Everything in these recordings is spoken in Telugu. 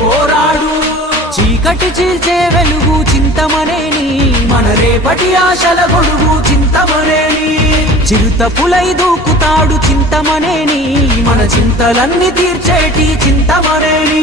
పోరాడు. చీకటి చీల్చే వెలుగు చింతమనేని మన రేపటి ఆశల గొడుగు చింతమనేని చిరుత పులై దూకుతాడు చింతమనేని మన చింతలన్నీ తీర్చేటి చింతమనేని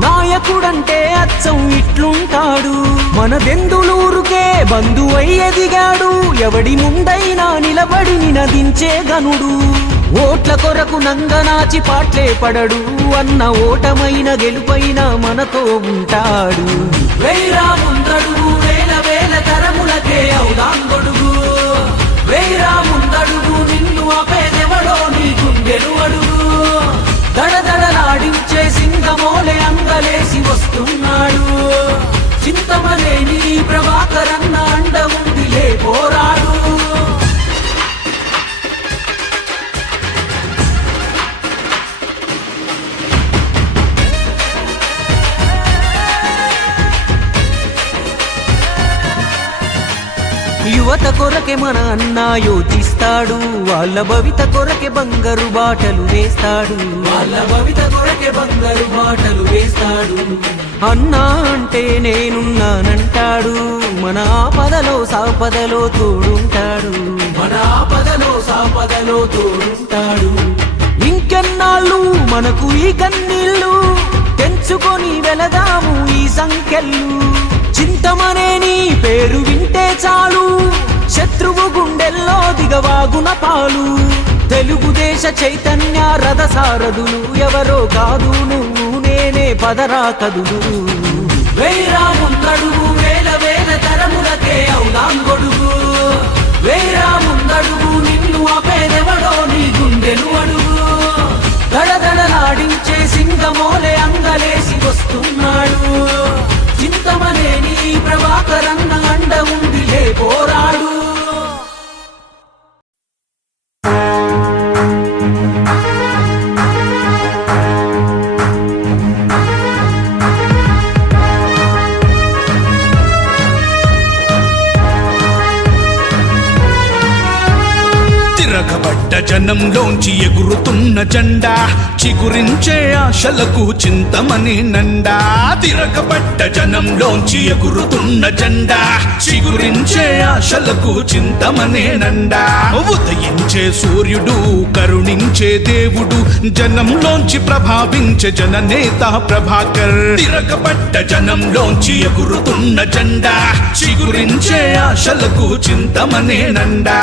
నాయకుడంటే అచ్చం ఇట్లుంటాడు. మన దెందులూరుకే బంధువై ఎదిగాడు. ఎవడి ముందైనా నిలబడి నినదించే గనుడు ఓట్ల కొరకు నంగనాచి పాట్లే పడడు. అన్న ఓటమైన గెలుపైన మనతో ఉంటాడు. వేరా ముందడుగు వేల వేల తరములకే అవుదాం గొడుగు వేరా చింతమలేని ప్రభాకరన్న అండ ఉందిలే పోరాడు. యువత కొరకే మన అన్న యోచిస్తాడు వాళ్ళ భవిత కొరకే బంగారు బాటలు వేస్తాడు. వాళ్ళ భవిత కొరకే బంగారు వేస్తాడు అన్నా అంటే నేనున్నానంటాడు. మన ఆపదలో సాపదలో తోడుంటాడు. మన ఆపదలో సాపదలో తోడుంటాడు. ఇంకెన్నాళ్ళు మనకు ఈ కన్నీళ్ళు? తెంచుకొని వెళదాము ఈ సంఖ్యలు. చింతమనేని పేరు వింటే చాలు. శత్రువు గుండెల్లో దిగవాగున పాలు. తెలుగుదేశ చైతన్య రథ సారథులు ఎవరో కాదు నువ్వు. నేనే పదరా కదులు వేరా ముందడుగు వేల వేల తరములకే అవుదాం జనంలోంచి ఎగురుతున్న జెండా చిగురించే ఆశలకు చింతమని నండా. తిరగబడ్డ జనంలోంచి ఎగురుతున్న జెండా చిగురించే ఆశలకు చింతమనే నండా. ఉదయించే సూర్యుడు కరుణించే దేవుడు జనంలోంచి ప్రభావించే జననేత ప్రభాకర్. తిరగబడ్డ జనంలోంచి ఎగురుతున్న జెండా చిగురించే ఆశలకు చింతమనే నండా.